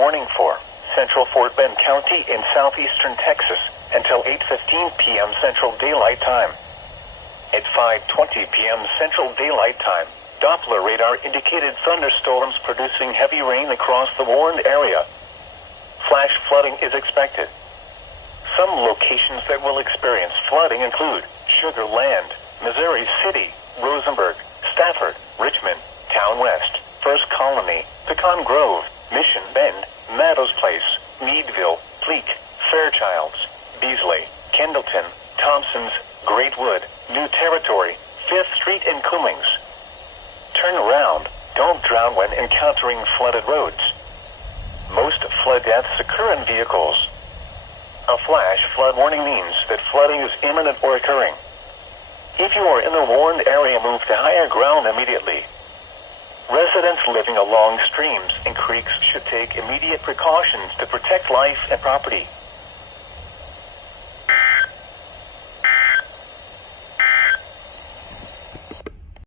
warning for Central Fort Bend County in southeastern Texas until 8:15 p.m. Central Daylight Time. At 5:20 p.m. Central Daylight Time, Doppler radar indicated thunderstorms producing heavy rain across the warned area. Flash flooding is expected. Some locations that will experience flooding include Sugar Land, Missouri City, Rosenberg, Stafford, Richmond, Town West, First Colony, Pecan Grove, Mission Bend, Meadows Place, Meadville, Pleak, Fairchilds, Beasley, Kendallton, Thompsons, Greatwood, New Territory, 5th Street and Cummings. Turn around. Don't drown when encountering flooded roads. Most flood deaths occur in vehicles. A flash flood warning means that flooding is imminent or occurring. If you are in the warned area, move to higher ground immediately. Residents living along streams and creeks should take immediate precautions to protect life and property.